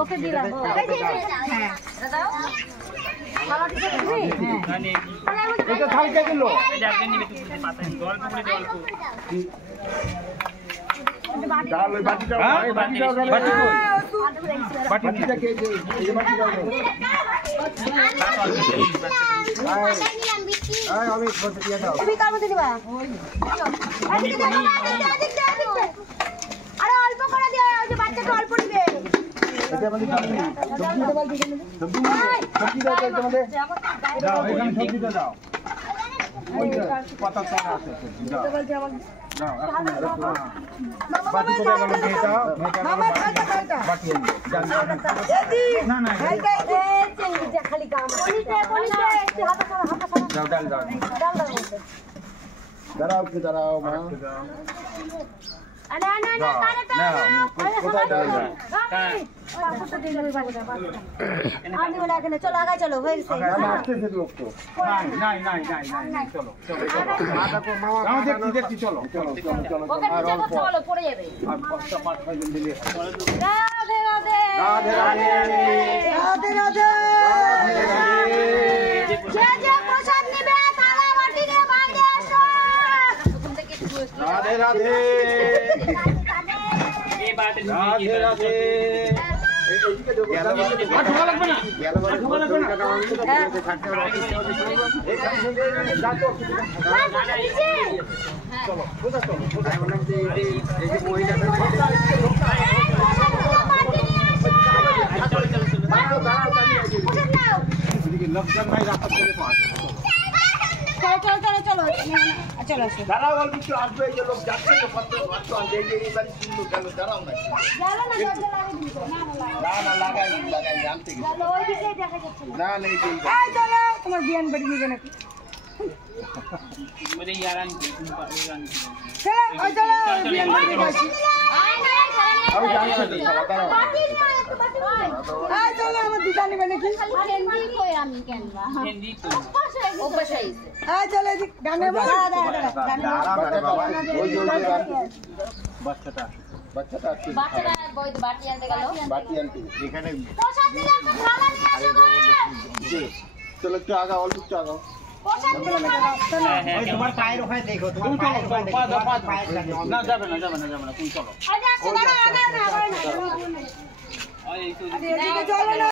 ওকে দিলাম এটা থালকে দিল ডাল ওই বাটিটা ওই বাটিটা বাটিটা কে এই যে বাটিটা আয় আমি বলতে দিয়া দাও তুমি কার মধ্যে দিবা আরে অল্প করে দিও ওই যে বাচ্চাটা অল্প দিবে এটা মানে সবজিটা বাল দিকে সবজি দাও তোমাদের দাও এখানে সবজিটা দাও ওইটা পাতা টাকা আছে দাও দাও বাটি করে গেল এটা মামা খাইটা বাটি না না খাইটা এই যে খালি কাম কোনিতে হাতে দাও ডাল দাও দাঁড়াও মা না না না কারেটা কোথায় ডাল দাও পাঁচটা দিন ওই বাড়িটা আমি বলে এখানে চলো আগে চলো হয়ে গেছে আমি আসতেছি লোক তো নাই চলো মাথা কো মামা দেখছি চলো ওকে নিচে চলো পড়ে যাবে আর 5 জন দিলে রাধে রাধে রাধে রাধে রাধে যে যে প্রসাদ নিবে থালা বাটি নিয়ে বাইরে আসো রাধে রাধে এই বাটি রাধে রাধে চলো দাঁড়াও অল্প একটু আসবে এই যে লোক যাচ্ছে তো কত এই যে এই বাড়ি শুনলো গেল দাঁড়াও না না লাগাই জানতে গেছি না নেই তোমার বিয়ান বাড়ি নিবে নাকি मेरे यारान চলো ওই চলো বিয়ান বাড়ি আসি আমি জানতে তো দাঁড়াও আয় চলো আমার দিদা নিবে নাকি হিন্দি কই আমি কেনবা हिंदी तो অভ্যাসই আয় চলো এদিক গানে বলা ওই যে বাচ্চাটা আছে বাচ্চারা বই বাটি আনতে গেল বাটি আনতে এখানে প্রসাদ দিলে একটা থালা নিয়ে আসো গো চলো একটু আগা অল্প একটু আগা প্রসাদ দিলে ওই তোমার পায়ের ওখানে দেখো তোমার পায়ের ওখানে না যাবে না তুমি চলো আজ আসছে দাঁড়া না ওই তো এদিকে চলো না